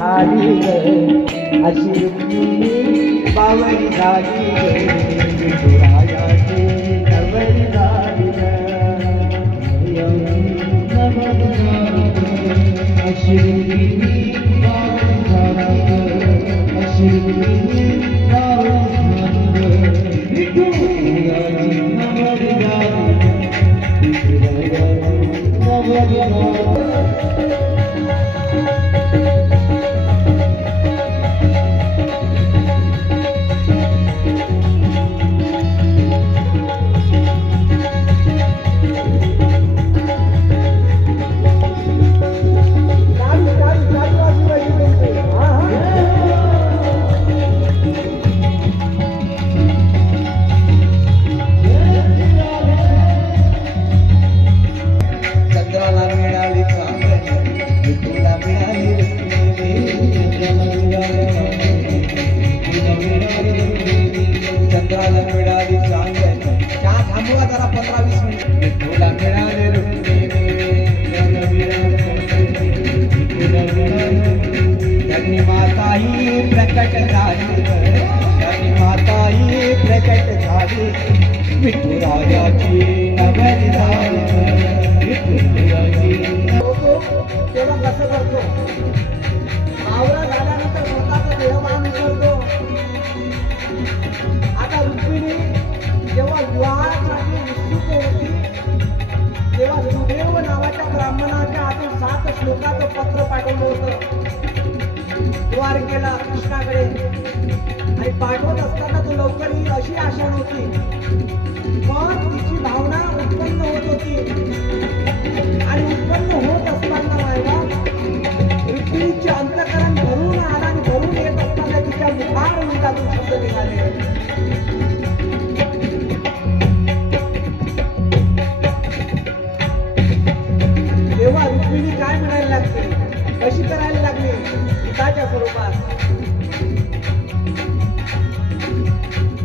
अशी रुक्मिणी बावरी झाली विठुरायाची नवरी झाली अशी रुक्मिणी बावरी झाली अशी रुक्मिणी बावरी झाली विठुरायाची नवरी झाली विठुरायाची नवरी झाली प्रकट झाली विठुरायाची नवरी झाली विठुरायाची तेव्हा कसं करतो आवरा झाल्यानंतर स्वतःचा देहभान करतो. आता रुक्मिणी जेव्हा विवाहासाठी उत्सुक होती तेव्हा सुदेव नावाच्या ब्राह्मणाच्या हातून 7 श्लोकाचं पत्र पाठवलं होतं द्वारकेला कृष्णाकडे आणि पाठवत असताना तो लवकर येईल अशी आशा नव्हती. पण तिची भावना उत्पन्न होत होती आणि उत्पन्न होत असताना मायबा रुक्मिणीचे अंतःकरण भरून आला आणि भरून येत असताना तिच्या मुखातून शब्द निघाले. तेव्हा रुक्मिणी काय म्हणायला लागते, कशी करायला लागली पिताच्या स्वरूपात.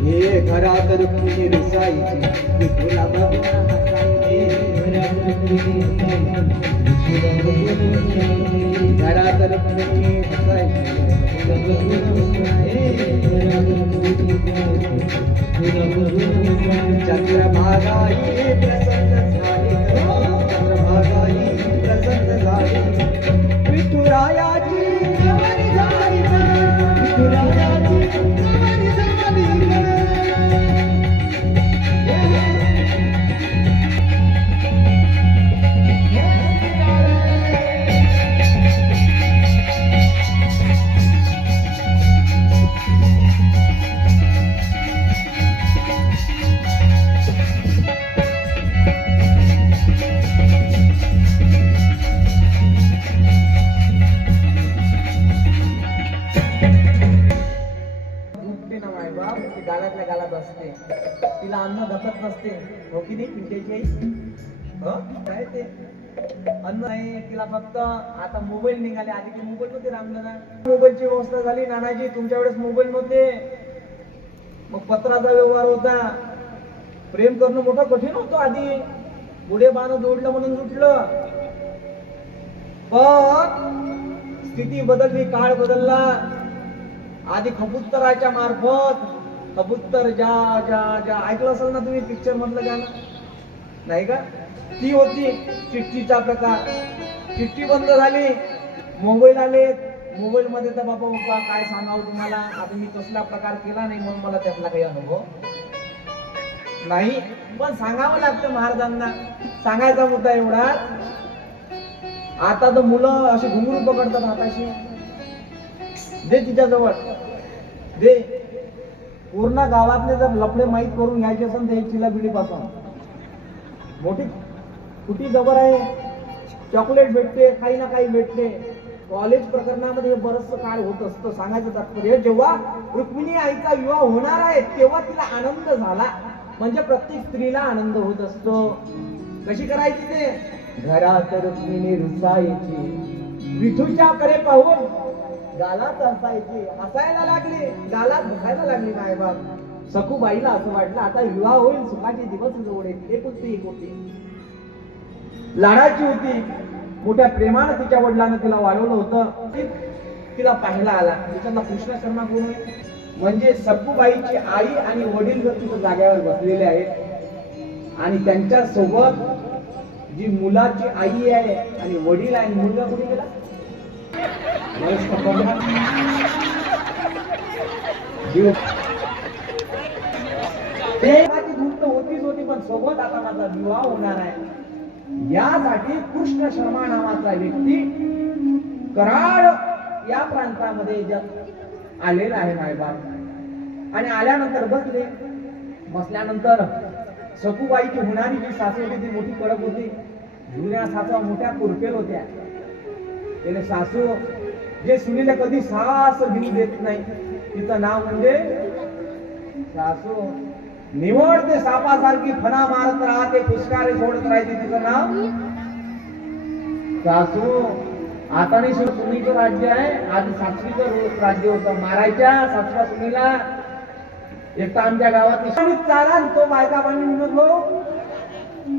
हे घरात रुक्मिणी रुसाईची विठुला बघून हसायची. घरात रुक्मिणी हसायची चंद्रभागाई प्रसन्न झाली चंद्रभागाई प्रसन्न झाली विठुरायाची नवरी झाली विठुरायाची नवरी झाली. गालातल्या गालात असते तिला अन्न घटत नसते हो की नाही पिंट्याची काय ते अन्न आहे तिला. फक्त आता मोबाईल निघाले, आधी ते मोबाईल नव्हते रामदाना, मोबाईलची व्यवस्था झाली नानाजी, तुमच्या वेळेस मोबाईल नव्हते. मग पत्राचा व्यवहार होता. प्रेम करणं मोठं कठीण होतं आधी. पुढे बाण जोडलं म्हणून जुटलं. पण स्थिती बदलली, काळ बदलला. आधी कबुतराच्या मार्फत कबूतर ज्या ज्या ज्या ऐकलं असेल ना तुम्ही पिक्चर मधलं गाणं नाही का, ती होती चिठ्ठीचा प्रकार. चिठ्ठी बंद झाली, मोबाईल आले. मोबाईल मध्ये तर बाबा काय सांगावं तुम्हाला, आता मी कसला प्रकार केला नाही म्हणून मला त्यातला काही अनुभव नाही, पण सांगावं लागतं महाराजांना. सांगायचा मुद्दा एवढा, आता तर मुलं अशी घुंगरू पकडतात हाताशी. दे तिच्या जवळ दे. पूर्ण गावातले जर लफडे माहीत करून घ्यायचे असेल तर चिला बिडी पासून मोठी कुठी जबर आहे. चॉकलेट भेटते, काही ना काही भेटते. कॉलेज प्रकरणामध्ये हे बरंचसं काळ होत असतं. सांगायचं तात्पर्य, जेव्हा रुक्मिणी आईचा विवाह होणार आहे तेव्हा तिला आनंद झाला. म्हणजे प्रत्येक स्त्रीला आनंद होत असतो. कशी करायची ते, घरात रुक्मिणी रुसाईची विठूच्या कडे पाहून गालात हसायची. हसायला लागली, गालात हसायला लागली. नाही बाप सखूबाईला असं वाटलं आता विवाह होईल, सुखाचे दिवस जवळ येतील. एकुलती एक होती, लाडाची होती, मोठ्या प्रेमानं तिच्या वडिलांना तिला वाढवलं होतं. तिला पाहायला आला. तिचा कृष्ण शर्मा कोण आहे? म्हणजे सखूबाईची आई आणि वडील जर तिथं जाग्यावर बसलेले आहेत आणि त्यांच्या सोबत जी मुलाची आई आहे आणि वडील आहे, मुलगा कुठे गेला? धूत होतीच होती, पण सोबत आता माझा विवाह होणार आहे. यासाठी कृष्ण शर्मा नावाचा व्यक्ती कराड या प्रांतामध्ये आलेला आहे मायबाप. आणि आल्यानंतर बसल्यानंतर सखूबाईची होणारी जी सासू होती ती मोठी कडक होती. जुन्या सासू मोठ्या कुरपेल होत्या. त्याने सासू जे सुनीला कधी सास घेऊ देत नाही, तिचं नाव म्हणजे सासू. निवडते सापासारखी फणा मारत राहते, फुसकारे सोडत राहते, तिचं नाव सासू. आता नाही सुनीचं राज्य आहे, आधी सासरीचं राज्य होतं. मारायच्या सासवा सुनीला. एक तर आमच्या गावात चाला तो बायका पाणी म्हणत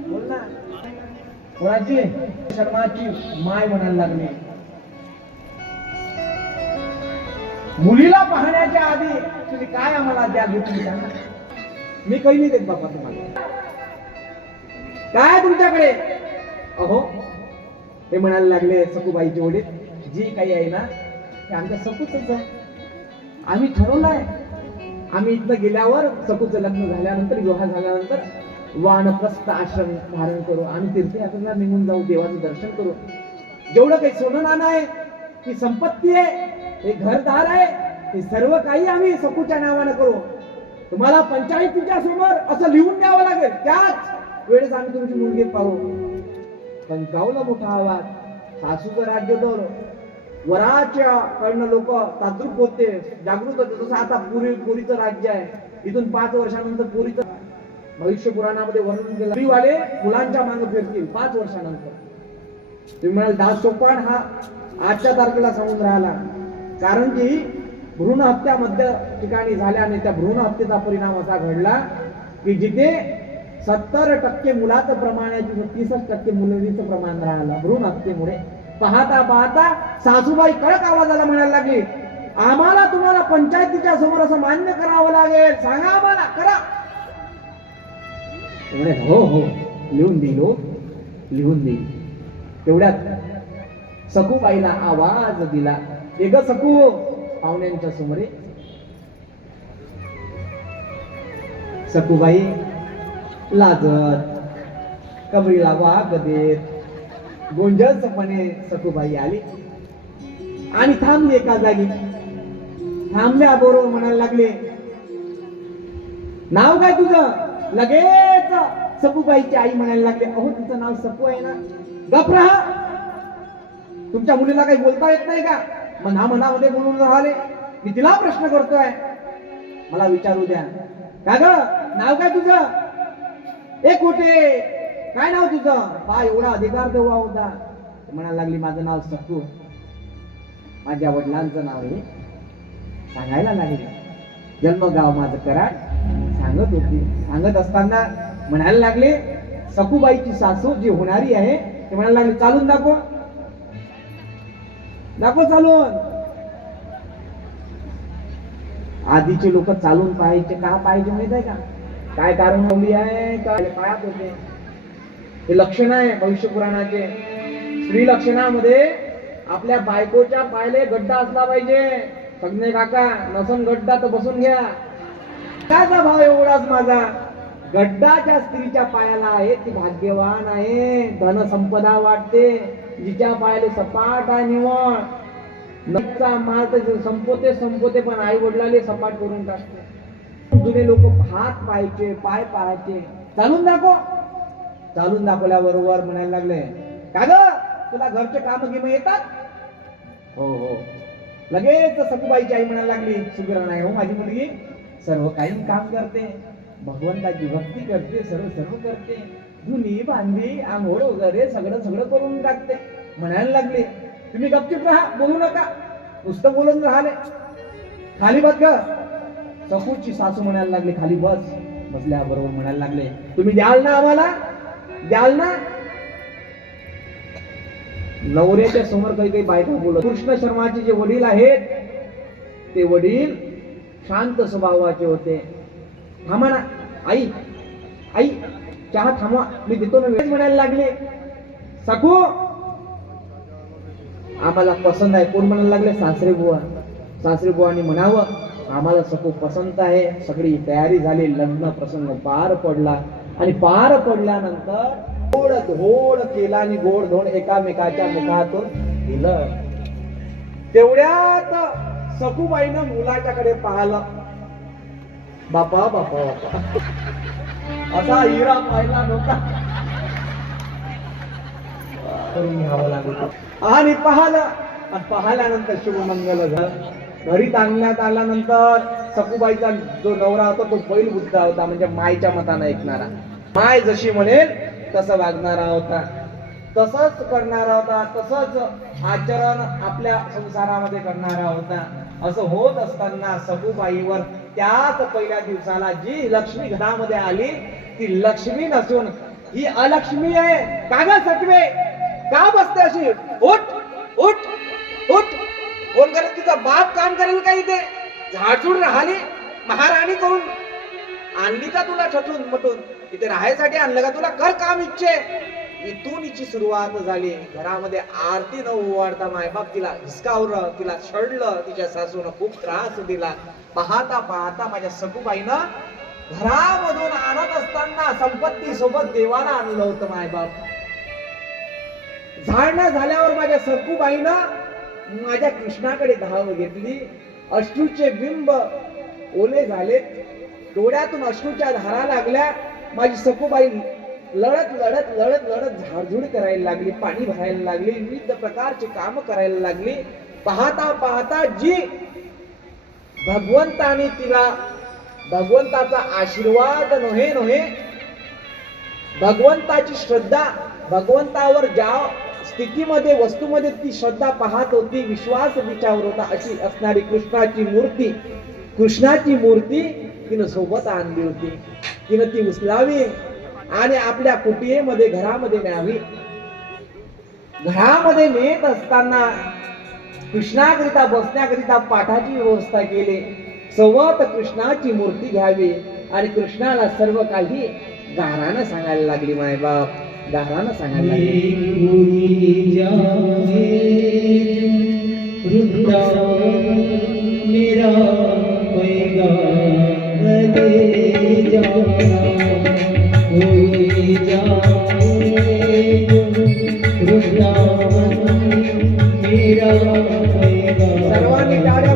बोल ना. कोणाची? शर्माची माय म्हणायला लागली. मुलीला पाहण्याच्या आधी तुम्ही काय आम्हाला द्या घेतली सांगा. मी काही नाही देत बापा तुम्हाला. काय तुमच्याकडे? अहो ते म्हणायला लागले सखूबाईचे वडील, जी काही आहे ना ते आमच्या सखूच आहे. आम्ही ठरवलंय, आम्ही इथं गेल्यावर सखूचं लग्न झाल्यानंतर, विवाह झाल्यानंतर वानप्रस्थ आश्रम धारण करू. आम्ही तीर्थयात्रेला निघून जाऊ, देवाचं दर्शन करू. जेवढं काही सोनं नाणं आहे, ती संपत्ती आहे, हे घरदार आहे, हे सर्व काही आम्ही सखूच्या नावानं करू. तुम्हाला पंचायतीच्या समोर असं लिहून द्यावं लागेल. त्याच वेळेस आम्ही तुमची मुलगी पाहू. पण गावला मोठा आवाज. सासूचं राज्य तर वराच्या कडनं लोक ताद्रुप होते, जागृत होते. जसं आता पुरीचं राज्य आहे. इथून 5 वर्षानंतर पुरीचं भविष्य पुराणामध्ये वर्णन केलं. पुरीवाले मुलांच्या मागे फिरतील 5 वर्षानंतर. तुम्ही म्हणाल दास सोपान हा आजच्या तारखेला सांगून राहिला, कारण की भ्रूण हत्या मध्य ठिकाणी झाल्याने त्या भ्रूण हत्येचा परिणाम असा घडला की जिथे 70% मुलाचं प्रमाण आहे तिथं 30% मुलीचं प्रमाण राहिलं भ्रूण हत्येमुळे. पाहता पाहता सासूबाई कडक आवाजाला म्हणायला लागली, आम्हाला तुम्हाला पंचायतीच्या समोर असं मान्य करावं लागेल, सांगा आम्हाला, करा. हो हो लिहून देईल. तेवढ्यात सखूबाईला आवाज दिला, एक सखू पाहुण्यांच्या समोर. सखूबाई लाजत कबरीला वाग देत गोंजळपणे सखूबाई आली आणि थांबली एका जागी. थांबल्याबरोबर म्हणायला लागले, नाव काय तुझं? लगेच सखूबाईची आई म्हणायला लागले, अहो तुझं नाव सखू आहे ना? गप रहा, तुमच्या मुलीला काही बोलता येत नाही का? मनामध्ये बोलून राहिले. मी तिला प्रश्न करतोय, मला विचारू द्या. का ग नाव काय तुझं? ए कुठे काय नाव तुझं? बा एवढा अधिकार तेव्हा होता. म्हणायला लागली, माझं नाव सखू, माझ्या वडिलांचं नाव आहे. सांगायला लागले, जन्मगाव माझं कराड. सांगत होती. सांगत असताना म्हणायला लागले, सखूबाईची सासू जी होणारी आहे ते म्हणायला लागले, चालून दाखव चालून. आधीचे लोक चालून पाहायचे. का पाहायचे माहित आहे का? काय कारण आहे? काय पायात होते. हे लक्षण आहे भविष्य पुराणाचे. स्त्री लक्षणामध्ये आपल्या बायकोच्या पायले गड्डा असला पाहिजे. सगळे काका नसन गड्डा तर बसून घ्या. त्याचा भाव एवढाच माझा, गड्डाच्या स्त्रीच्या पायाला आहे ती भाग्यवान आहे. धन संपदा वाटते. जिच्या पायाले सपाट आहे निवळ. नक्का माल तर संपवते पण आई वडिलाले सपाट करून टाकते. जुने लोक हात पाहायचे, पाय पाहायचे. चालून दाखवल्याबरोबर म्हणायला लागले, का ग तुला घरचे काम घेऊन येतात? हो हो. लगेच सखूबाईची आई म्हणायला लागली, सुग्रण आहे हो माझी मुलगी, सर्व काही काम करते, भगवंताची भक्ती करते, सर्व करते, धुनी भांडी आंघोळ वगैरे सगळं करून टाकते. म्हणायला लागले, तुम्ही गपचूप राहा, बोलू नका. नुसतं बोलून राहिले. खाली बस ग. सखूची सासू म्हणायला लागले, खाली बस. बसल्याबरोबर म्हणायला लागले, तुम्ही द्याल ना आम्हाला? द्याल ना? नवऱ्याच्या समोर काही काही बायका बोलत. कृष्ण शर्माचे जे वडील आहेत ते वडील शांत स्वभावाचे होते. थांबा ना आई, आई चहा थांबवा, मी देतो ना. वेळ म्हणायला लागले, सखू आम्हाला पसंत आहे. कोण म्हणायला लागले? सासरे बुवा. सासरे बुवानी म्हणावं आम्हाला सखू पसंत आहे. सगळी तयारी झाली, लग्न प्रसंग पार पडला. आणि पार पडल्यानंतर गोड धोड केला आणि गोड धोड एकामेकाच्या मुखातून दिलं. तेवढ्यात सखूबाईनं मुलाच्याकडे पाहिलं. बापा बापा बापा, असा हिरा पाहिला नव्हता. करून घ्यावं लागत. आणि पाहिल्यानंतर शुभमंगल झालं. घरी आणण्यात आल्यानंतर सखूबाईचा जो नवरा होता तो बैल बुद्धा होता, म्हणजे मायच्या मतानं ऐकणारा. माय जशी म्हणेल तसं वागणारा होता, तसंच करणारा होता, तसंच आचरण आपल्या संसारामध्ये करणारा होता. असं होत असताना सखूबाईवर त्याच पहिल्या दिवसाला जी लक्ष्मी घरामध्ये आली ती लक्ष्मी नसून ही अलक्ष्मी आहे. का ग सखवे, का बसते अशी? उठ उठ उठ. कोण करेल? तुझा बाप काम करेल का इथे? झाडझूड राहिली महाराणी करून आणली का तुला ठठून मटून? इथे राहायसाठी आणलं का तुला? कर काम इच्छे. इथून हिची सुरुवात झाली. घरामध्ये आरती न ओवाळता मायबाप तिला हिसकावलं, तिला छळलं, तिच्या सासून खूप त्रास दिला. पाहता पाहता माझ्या सखूबाईनं घरामधून आणत असताना संपत्ती सोबत देवाला आणलं होतं मायबाप. झाडणं झाल्यावर माझ्या सखूबाईनं माझ्या कृष्णाकडे धाव घेतली. अश्रूचे बिंब ओले झाले, डोळ्यातून अश्रूच्या धारा लागल्या. माझी सखूबाई लढत लढत लढत लढत झाडझूड करायला लागली, पाणी भरायला लागली, विविध प्रकारचे काम करायला लागली. पाहता पाहता जी भगवंताने तिला, भगवंताचा आशीर्वाद नव्हे नव्हे भगवंताची श्रद्धा, भगवंतावर ज्या स्थितीमध्ये वस्तूमध्ये ती श्रद्धा पाहत होती, विश्वास तिच्यावर होता, अशी असणारी कृष्णाची मूर्ती तिनं सोबत आणली होती. तिनं ती उचलावी आणि आपल्या कुटियेमध्ये घरामध्ये न्यावी. घरामध्ये नेत असताना कृष्णाकरिता बसण्याकरिता पाठाची व्यवस्था केली. सोबत कृष्णाची मूर्ती घ्यावी आणि कृष्णाला सर्व काही गारानं सांगायला लागली. मायबाप गारानं सांगायला सर्वांनी टाळ्या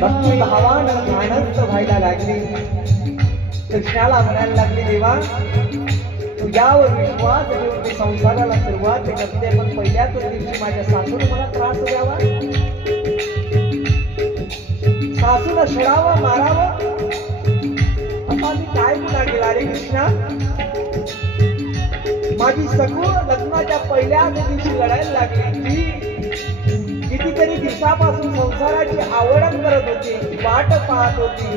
भक्ती भावानं ध्यानस्थ व्हायला लागली. कृष्णाला म्हणायला लागली, देवा तुझ्यावर विश्वास ठेवून ते संसाराला सुरुवात करते, पण पहिल्याच दिवशी माझ्या सासूने मला त्रास द्यावा, सासूला छळावं मारावं, आता मी काय गुन्हा केला रे कृष्णा? माझी सखू लग्नाच्या पहिल्याच दिवशी लढायला लागली. कितीतरी दिवसापासून संसाराची आवड करत होती, वाट पाहत होती.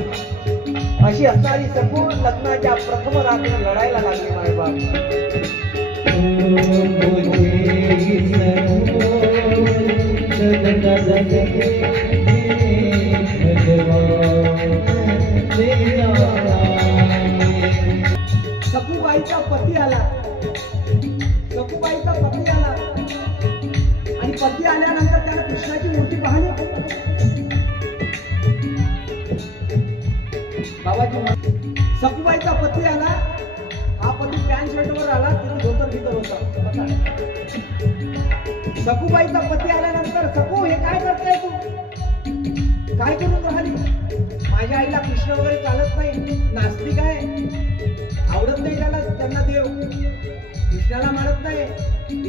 अशी असणारी सखू लग्नाच्या प्रथम रात्री लढायला लागली. मायबाप सखूबाईचा पती आला. सखूबाईचा पती आला आणि पती आल्यानंतर त्याला कृष्णाची मूर्ती पाहिली. बाबाजी सखूबाईचा पती आला, हा पती पॅन्ट शर्ट वर आला, तिने धोतर भीतर होता बघा. सखूबाईचा पती आल्यानंतर, सखू हे काय करताय तू, काय करून राहिली? माझ्या आईला कृष्ण वगैरे चालत नाही, नास्तिक आहे, आवडत नाही त्याला, त्यांना देव कृष्णाला मानत नाही,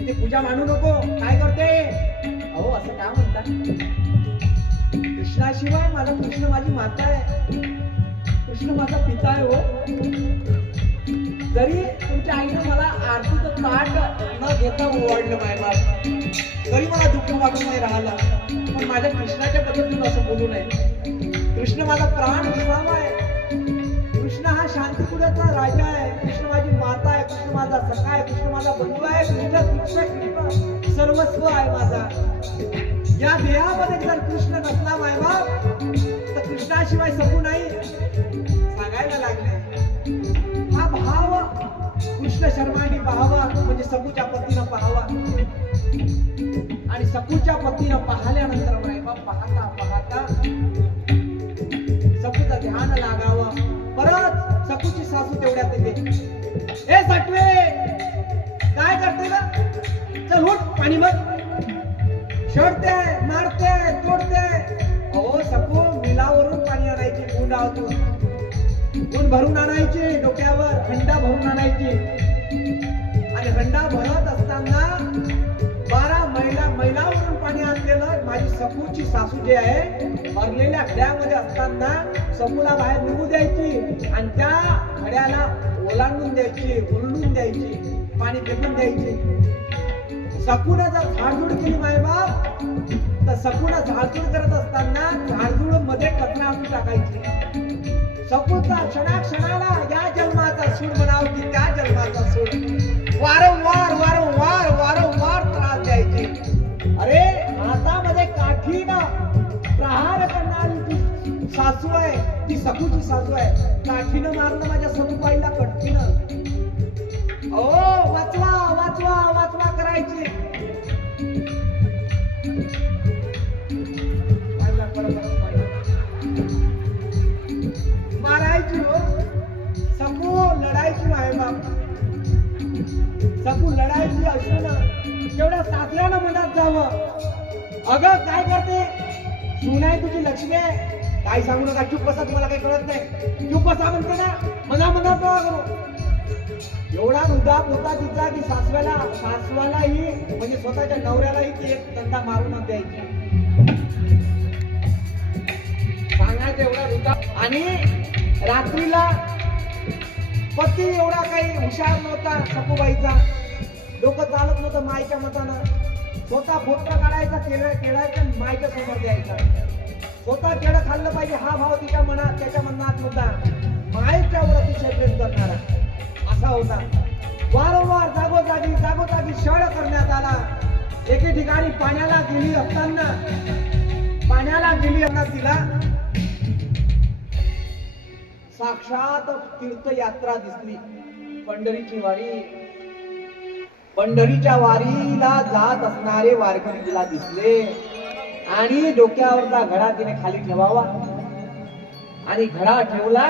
इथे पूजा मानू नको, काय करते? अहो असं का म्हणता? कृष्णाशिवाय माझा कृष्ण माझी माता आहे, कृष्ण माझा पिता आहे. हो जरी तुमच्या आईनं मला आरतीचं ताट न घेता ओवाळलं मायबाप, तरी मला दुःख वाटून नाही राहिला, पण माझ्या कृष्णाच्या पद्धतीने असं बोलू नये. कृष्ण माझा प्राण विसावा आहे, कृष्ण हा शांतीपुराचा राजा आहे, कृष्ण माझी माता आहे, कृष्ण माझा सखा आहे, कृष्ण माझा बंधू आहे, कृष्ण सर्वस्व आहे माझा. या देहामध्ये जर कृष्ण नसला मायबाप, तर कृष्णाशिवाय सकू नाही सांगायला लागले. हा भाव कृष्ण शर्मांनी पाहावा, म्हणजे सकूच्या पतीनं पाहावा, आणि सकूच्या पतीनं पाहिल्यानंतर मायबाप पाहता पाहता सकूचं ध्यान लागावं. परत सकूची सासू तेवढ्यात येते, ए सटवे काय करते ना, चल उठ पाणी मग, शोधते मारते तोडते. अहो सकू मिलावरून पाणी आणायची, गुंड भरून आणायची, डोक्यावर हंडा भरून आणायची, आणि हंडा भरत असताना 12 मैलावरून पाणी आणलेलं माझी सकूची सासू जे आहे, भरलेल्या खड्यामध्ये असताना सकूला बाहेर निघू द्यायची, आणि त्या खड्याला ओलांडून द्यायची, उलडून द्यायची, पाणी फेकून द्यायची. सकूनं जर झाडझूड केली मायबाप, तर सकूनं झाडझूड करत असताना झाडझूड मध्ये कचरा आणून टाकायची. सकूचा क्षणाक्षणाला या जन्माचा सूड म्हणावती, त्या जन्माचा सूड, वारंवार वारंवार वारंवार त्रास द्यायची. अरे हातामध्ये काठीनं प्रहार करणारी ती सासू आहे, ती सकूची सासू आहे, काठीनं मारलं माझ्या सकूबाईला कटकीनं. ओ वाचवा वाचवा वाचवा करायची. मारायची हो, सकू लढायची मायबाप, सकू लढायची असून तेवढ्या सासऱ्यानं मनात जावं. अगं काय करते, सून आहे तुझी, लक्ष्मी आहे, काय सांगू नका, चुप बसा, तुम्हाला काही कळत नाही, चुप बसा म्हणते ना, मनात करू. एवढा उदाप होता तिचा की सासवालाही म्हणजे स्वतःच्या नवऱ्यालाही ती एक दंडा मारून द्यायची. सांगायचं एवढा उदाप. आणि रात्रीला पती एवढा काही हुशार नव्हता सकूबाईचा, डोकं चालत नव्हतं मायच्या मतानं. स्वतः फोटो काढायचा, केळायचा, मायच्या समोर द्यायचा. स्वतः केळं खाल्लं पाहिजे हा भाव तिच्या मनात, त्याच्या मनात नव्हता. मायच्यावर अतिशय प्रेम करणारा असा होता. वारंवार जागोजागी छळ करण्यात आला. एके ठिकाणी पाण्याला गेली असताना तिला साक्षात तीर्थयात्रा दिसली, पंढरीची वारी. पंढरीच्या वारीला जात असणारे वारकरी तिला दिसले, आणि डोक्यावरचा घडा तिने खाली ठेवावा, आणि घडा ठेवला,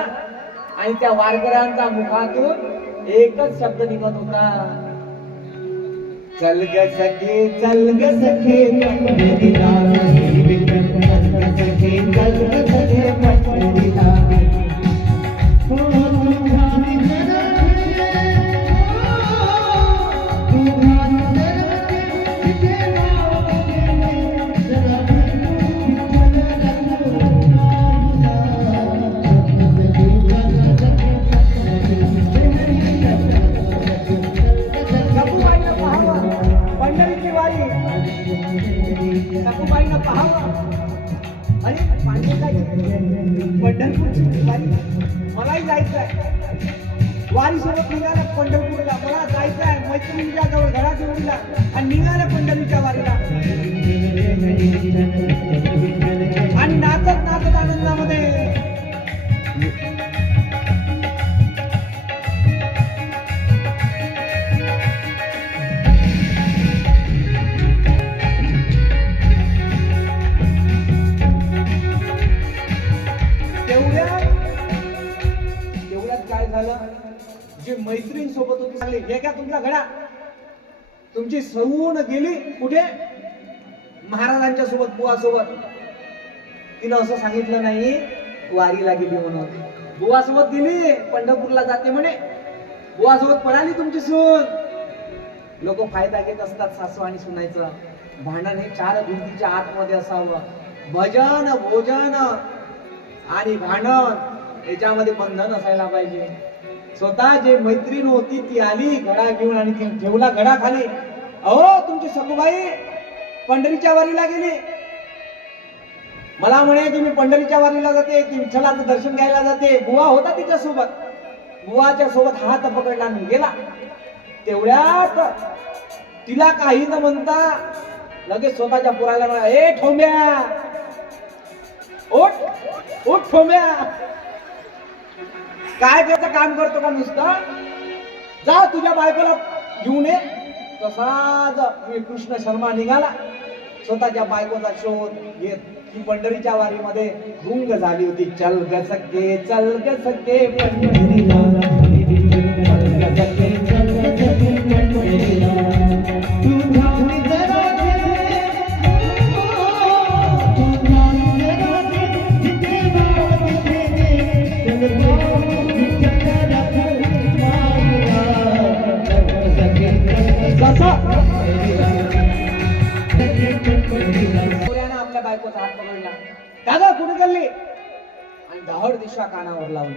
आणि त्या वारकऱ्यांच्या मुखातून एकच शब्द निघत होता, चल ग सखे पंढरीला, चल ग सखे पंढरीला. सकूबाईनं पाहावं, अरे पंढरपूरची वारी, मलाही जायचं आहे. वारी सोबत निघाल्या पंढरपूरला, मला जायचं आहे मैत्रिणीच्या जवळ घरात जोडीला, आणि निघाल्या पंढरीच्या वारीला, आणि नाचत नाचत आनंदामध्ये तेवढ्यात काय मैत्रीण सोबत होती, सांगली हे क्या तुमचा घडा, तुमची सऊन गेली कुठे, महाराजांच्या सोबत, बुवा सोबत. तिनं असं सांगितलं नाही वारीला गेली म्हणून, बुवा सोबत गेली पंढरपूरला जाते म्हणे, बुवा सोबत पळाली तुमची सून. लोक फायदा घेत असतात सासू आणि सुनायचं. भांडण हे 4 भिंतीच्या आतमध्ये असावं. भजन, भोजन आणि भांडण याच्यामध्ये बंधन असायला पाहिजे. स्वतः जे मैत्रीण होती ती आली घडा घेऊन आणि ती ठेवला घडा खाली. अहो तुमची सखूबाई पंढरीच्या वारीला गेली, मला म्हणे की मी पंढरीच्या वारीला जाते, ती विठ्ठलाचं दर्शन घ्यायला जाते. बुवा होता तिच्या सोबत, बुवाच्या सोबत हात पकडला आणि गेला. तेवढ्यात तिला काही न म्हणता लगेच स्वतःच्या पुराला म्हणा, ए ठोंब्या ओठ ओठ ठोंब्या, काय त्याचं काम करतो का नुसतं, जा तुझ्या बायकोला घेऊन ये. तसाच कृष्ण शर्मा निघाला स्वतःच्या बायकोचा शोध घेत. ही पंढरीच्या वारीमध्ये गुंग झाली होती. चल ग सखे चल ग सखे पंढरीला, चल ग सखे चल ग सखे पंढरीला, तू धावली जरा आपल्या बायकोचा हात पकडला, दादा कुठे चालली, आणि दहड दिशा कानावर लावली.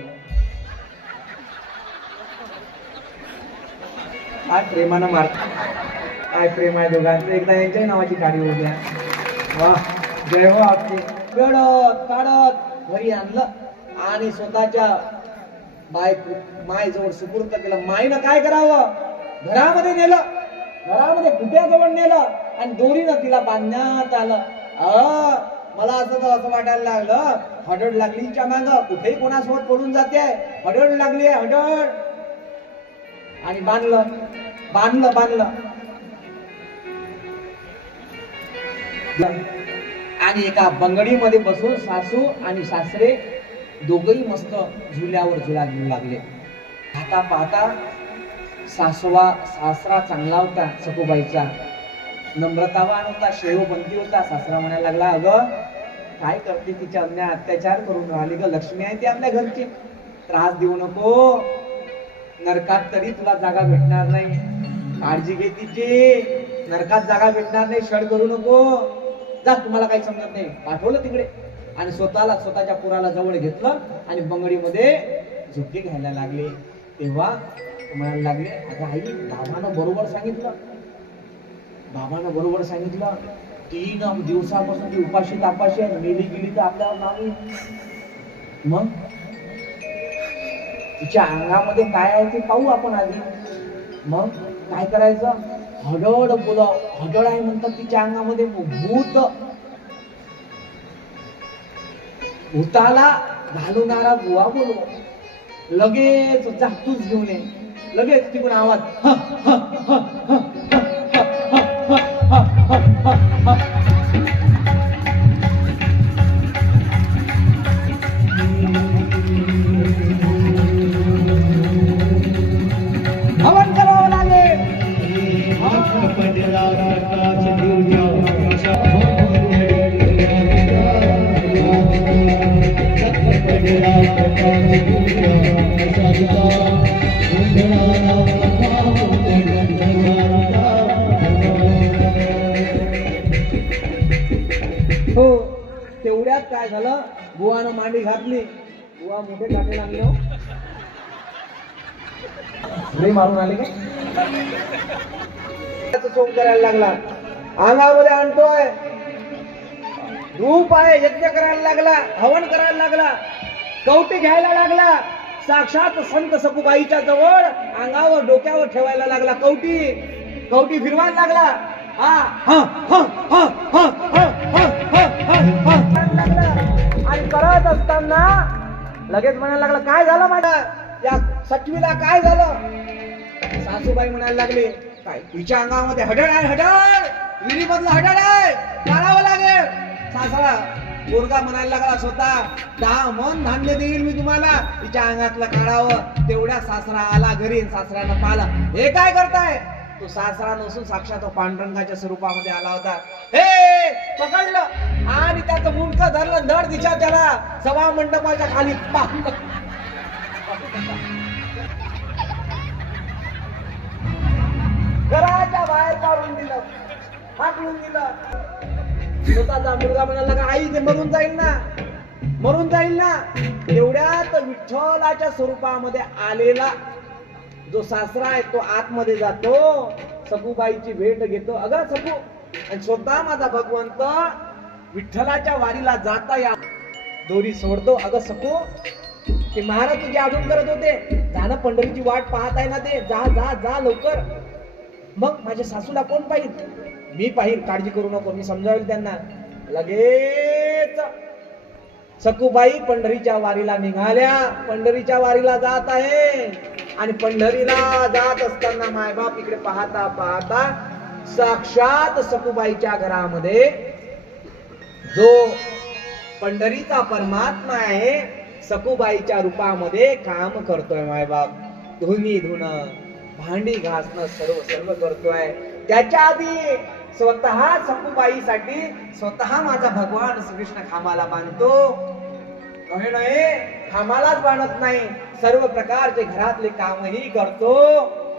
काय प्रेमानं मार, काय प्रेम आहे दोघांचं. एकदा यांच्याही नावाची गाडी होऊ द्या. वा जय हो आपली. रडत काढत घरी आणलं आणि स्वतःच्या मायजवळ सुपूर्द केलं. माईनं काय करावं, घरामध्ये नेलं, घरामध्ये कुट्याजवळ नेलं आणि दोरीनं तिला बांधण्यात आलं. मला असं वाटायला लागलं, हडड लागली हिच्या माग, कुठेही कोणासोबत पडून जाते, हडड लागली हडड. आणि बांधलं बांधलं बांधलं आणि एका बंगडीमध्ये बसून सासू आणि सासरे दोघही मस्त झुल्यावर झुला घेऊ लागले. पाहता पाहता सासरा चांगला होता, सखूबाईचा नम्रतावान होता, शेवबंदी होता. सासरा म्हणायला लागला, अगं काय करते, तिच्या अन्याय अत्याचार करून राहिली ग, लक्ष्मी आहे ती आपल्या घरची, त्रास देऊ नको, नरकात तरी तुला जागा भेटणार नाही, काळजी घे तिची, नरकात जागा भेटणार नाही, छळ करू नको, जा तुम्हाला काही समजत नाही. पाठवलं तिकडे आणि स्वतःच्या पुराला जवळ घेतलं आणि बंगडीमध्ये झोके घ्यायला लागले. तेव्हा म्हणायला लागले, अगं आई बाबानं बरोबर सांगितलं, 3 दिवसापासून ती उपाशी तापाशी आहे, मेली गेली तर आपल्यावर नाही. मग तिच्या अंगामध्ये काय आहे ते पाहू आपण आधी. मग काय करायचं, हडड बोलाव, हडड आहे म्हणतात तिच्या अंगामध्ये, भूत, भूताला घालवणारा बुवा बोलव, लगेच जातूच घेऊन ये, लगेच तिकडून आवाज, हवन करावं लागेल. हो तेवढ्यात काय झालं, बुवानं मांडी घातली, बुवा मोठे काटे लागले, लई मारून आले का, सोंग करायला लागला, अंगामध्ये आणतोय, धूप आहे, यज्ञ करायला लागला, हवन करायला लागला, कवटी घ्यायला लागला, साक्षात संत सखूबाईच्या जवळ अंगावर डोक्यावर ठेवायला लागला, कवटी फिरवायला लागला. आणि करत असताना लगेच म्हणायला लागला, काय झालं माझ्या या सटवीला, काय झालं. सासूबाई म्हणायला लागले, काय तिच्या अंगामध्ये हडड आहे, हडड विहिरीमधलं हडड आहे, काढावं लागेल. सासरा पोरगा म्हणायला लागला स्वतः 10 मन धान्य देईल मी तुम्हाला, तिच्या अंगातलं काढावं. तेवढ्या सासरा आला घरी, सासऱ्यानं पाहिलं, हे काय करताय? तो सासरा नसून साक्षात तो पांडुरंगाच्या स्वरूपामध्ये आला होता. हे पकडलं आणि त्याचं मुंडकं धरलं, धड दिशा त्याला सभा मंडपाच्या खाली घराच्या बाहेर काढून दिलं, हाकलून दिलं. स्वतःचा मुलगा म्हणाला का आई ते मरून जाईल ना, मरून जाईल ना. एवढ्यात विठ्ठलाच्या स्वरूपामध्ये आलेला जो सासरा आहे तो आतमध्ये जातो, सखूबाईची भेट घेतो. अगं सखू, आणि स्वतः माझा भगवंत विठ्ठलाच्या वारीला जाता या दोरी सोडतो. अगं सखू, ते महाराज तुझी आठवण करत होते, जाणं पंढरीची वाट पाहत आहे ना ते, जा जा जा लवकर. मग माझ्या सासूला कोण पाहिजे? मी पाहिल, काळजी करू नको, मी समजावेल त्यांना. लगेच सखूबाई पंढरीच्या वारीला निघाल्या, पंढरीच्या वारीला जात आहे. आणि पंढरीला जात असताना मायबाप इकडे पाहता पाहता साक्षात सखूबाईच्या घरामध्ये जो पंढरीचा परमात्मा आहे सखूबाईच्या रूपामध्ये काम करतोय. मायबाप धुनी धुणं, भांडी घासणं, सर्व सर्व करतोय. त्याच्या आधी स्वतः सखूबाईसाठी स्वतः माझा भगवान श्रीकृष्ण खांबाला बांधतो. नव्हे खांबालाच बांधत नाही, सर्व प्रकारचे घरातले कामही करतो.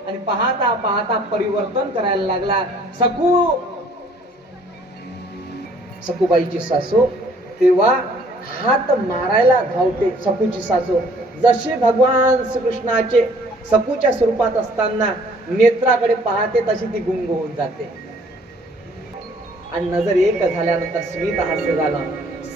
आणि पाहता पाहता परिवर्तन करायला लागला. सखूबाईची सासू तेव्हा हात मारायला धावते. सखूची सासू जसे भगवान श्रीकृष्णाचे सखूच्या स्वरूपात असताना नेत्राकडे पाहते तशी ती गुंग होऊन जाते. आणि नजर एक झाल्यानंतर स्मित हास्य झालं.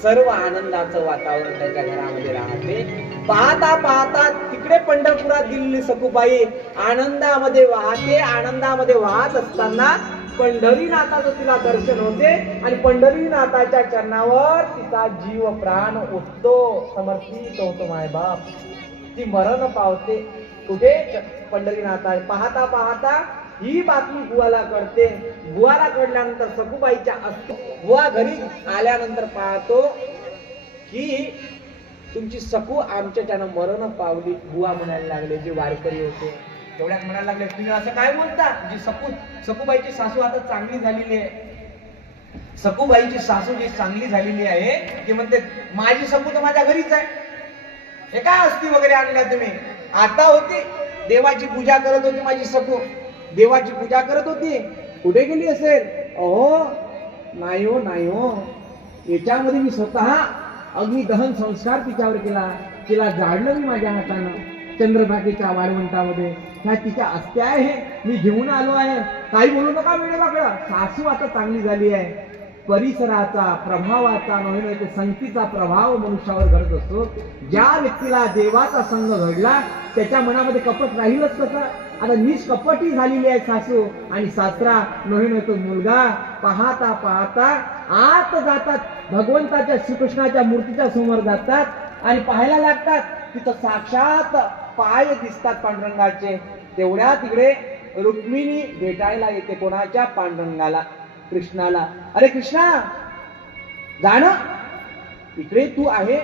सर्व आनंदाचं वातावरण त्याच्या घरामध्ये राहते. पाहता पाहता तिकडे पंढरपुरात गेलेली सखूबाई आनंदामध्ये वाहते. आनंदामध्ये वाहत असताना पंढरीनाथाचं तिला दर्शन होते आणि पंढरीनाथाच्या चरणावर तिचा जीव प्राण उठतो, समर्पित होतो. मायबाप ती मरण पावते. कुठे? पंढरीनाथा. पाहता पाहता ही बातमी बुवाला कळते. बुवाला कळल्यानंतर सखूबाईच्या बुवा घरी आल्यानंतर पाहतो की तुमची सखू आमच्याच्यानं मरण पावली. बुवा म्हणायला लागले, जे वारकरी होते तेवढ्यात म्हणायला लागले, तुम्ही असं काय बोलता? जी सखूबाईची सासू आता चांगली झालेली आहे. सखूबाईची सासू जी चांगली झालेली आहे ती म्हणते, माझी सखू तर माझ्या घरीच आहे. हे काय अस्थी वगैरे आणल्या तुम्ही? आता होती देवाची पूजा करत होती माझी सखू, देवाची पूजा करत होती. कुठे गेली असेल? अहो नाही हो, नाही हो. याच्यामध्ये मी स्वतः अग्निदहन संस्कार तिच्यावर केला, तिला जाळलं मी माझ्या हातानं चंद्रभागेच्या वाळवंटामध्ये. ह्या तिच्या अस्त्या आहे, मी घेऊन आलो आहे. काही बोलू नका वेळ वाकडं. सासू आता चांगली झाली आहे. परिसराचा प्रभावाचा नव्हे तर संगतीचा प्रभाव मनुष्यावर घडत असतो. ज्या व्यक्तीला देवाचा संग घडला त्याच्या मनामध्ये कपट राहीलच कसं? आता निष्कपटी झालेली आहे सासू आणि सासरा नव्हे तो मुलगा. पाहता पाहता आत जातात, भगवंताच्या श्रीकृष्णाच्या मूर्तीच्या समोर जातात आणि पाहायला लागतात. तिथं साक्षात पाय दिसतात पांडुरंगाचे. तेवढ्या तिकडे रुक्मिणी भेटायला येते. कोणाच्या? पांडुरंगाला, कृष्णाला. अरे कृष्णा, जाणं इकडे तू आहे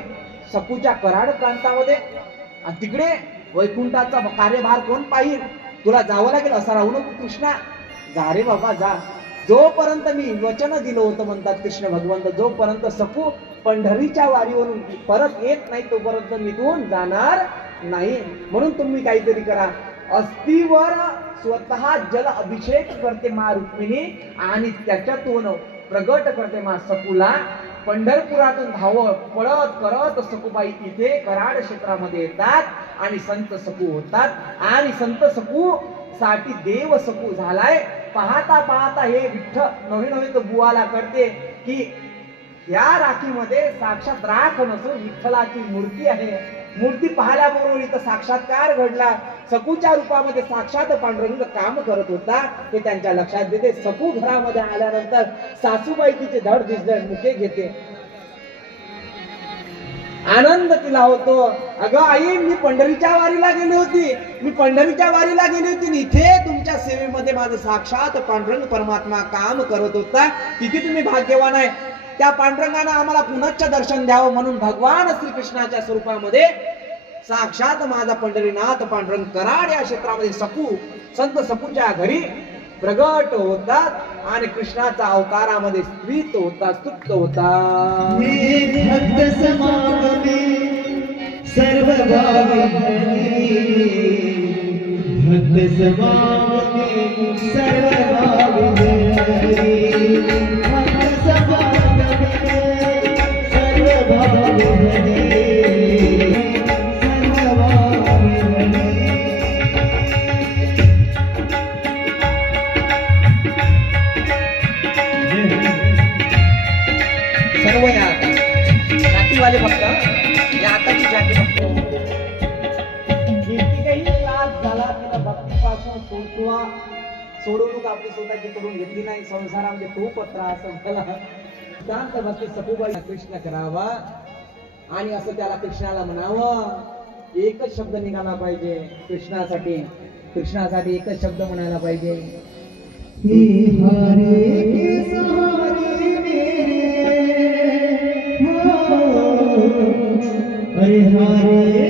सखूच्या कराड प्रांतामध्ये आणि तिकडे वैकुंठाचा कार्यभार कोण पाहिल? तुला जावं लागेल. असा राहू नको कृष्णा. जा रे बाबा जा. जोपर्यंत मी वचन दिलं होतं म्हणतात कृष्ण भगवंत, जोपर्यंत सखू पंढरीच्या वारीवरून परत येत नाही तोपर्यंत निघून जाणार नाही. म्हणून तुम्ही काहीतरी करा. अस्थिवर स्वतः जल अभिषेक करते मा रुक्मिणी आणि त्याच्यातून प्रगट करते मा सखूला. पंढरपुरातून धावत पळत करत सखूबाई इथे कराड क्षेत्रामध्ये येतात आणि संत सखू होतात. आणि संत सखू साठी देव सखू झालाय. पाहता पाहता हे विठ्ठल नव्हे तो बुवाला कळते की या राखीमध्ये साक्षात राख नसून विठ्ठलाची मूर्ती आहे. मूर्ती पाहिल्याबरोबर इथं साक्षात्कार घडला. सखूच्या रूपामध्ये साक्षात पांडुरंग काम करत होता हे त्यांच्या लक्षात येते. सखू घरामध्ये आल्यानंतर सासूबाई तिचे धड दिसले मुके घेते. आनंद तिला होतो. अगं आई, मी पंढरीच्या वारीला गेली होती, मी पंढरीच्या वारीला गेली होती. इथे तुमच्या सेवेमध्ये माझं साक्षात पांडुरंग परमात्मा काम करत होता. किती तुम्ही भाग्यवान आहे. त्या पांडुरंगानं आम्हाला पुनश्च दर्शन द्यावं म्हणून भगवान श्रीकृष्णाच्या स्वरूपामध्ये साक्षात माझा पंढरीनाथ पांडुरंग कराड या क्षेत्रामध्ये सखू संत सखूच्या घरी प्रगट होतात आणि कृष्णाचा अवतारामध्ये स्त्रीत होता स्तुत होता. भक्त समागमे सर्व भावी भक्त समागमे सर्व भावी भक्त समागमे सर्व भावी सर्व या आता जातीवाले फक्त या आताची जाती फक्त काही त्रास झाला तिला भक्तीपासून सोडवणूक आपली स्वतःची करून घेतली नाही. संसारामध्ये खूप त्रास झाला. शांत भक्ती सखूबाई कृष्ण करावा आणि असं त्याला कृष्णाला म्हणावं. एकच शब्द निघाला पाहिजे कृष्णासाठी एकच शब्द म्हणायला पाहिजे. हरे हरे